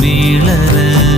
മീളരേ